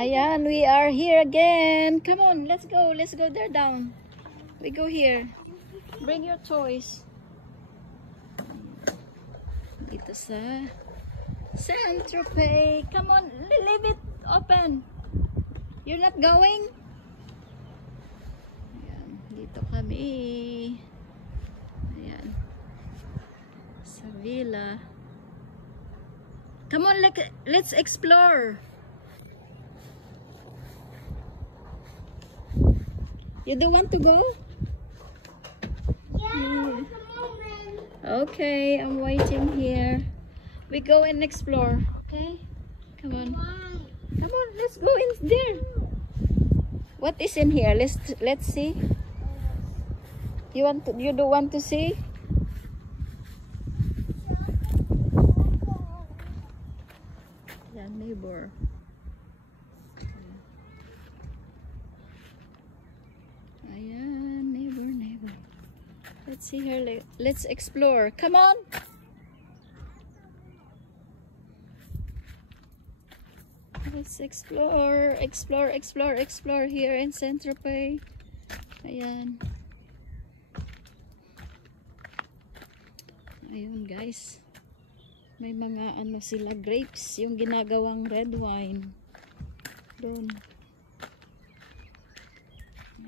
Ayan, we are here again. Come on, let's go. Let's go there down. We go here. Bring your toys. Dito sa Saint-Tropez. Come on, leave it open. You're not going? Ayan, dito kami. Ayan. Sa villa. Come on, let's explore. You don't want to go? Yeah, come on then. Okay, I'm waiting here. We go and explore. Okay? Come on. Come on, let's go in there. What is in here? Let's see. You don't want to see? Yeah, neighbor. Ayan, neighbor. Let's see her. Let's explore. Come on. Let's explore here in Saint-Tropez. Ayan. Ayun guys. May mga ano sila grapes, yung ginagawang red wine. Doon.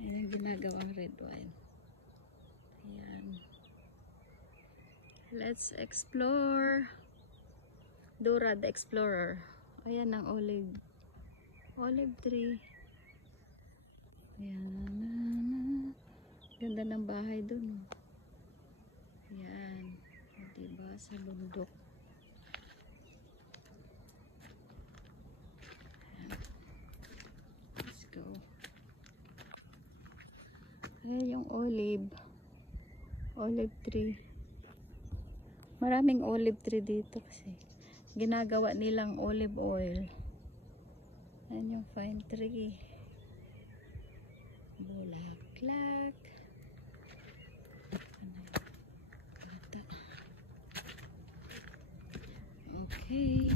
Ayan yung ginagawang red wine. Ayan. Let's explore. Dora the Explorer. Ayan ang olive tree. Ayan. Ganda ng bahay dun. Ayan. Diba sa bundok. Ayan. Let's go. Ayan yung olive tree. Maraming olive tree dito kasi ginagawa nilang olive oil. Ayan yung pine tree. Bulaklak. Okay.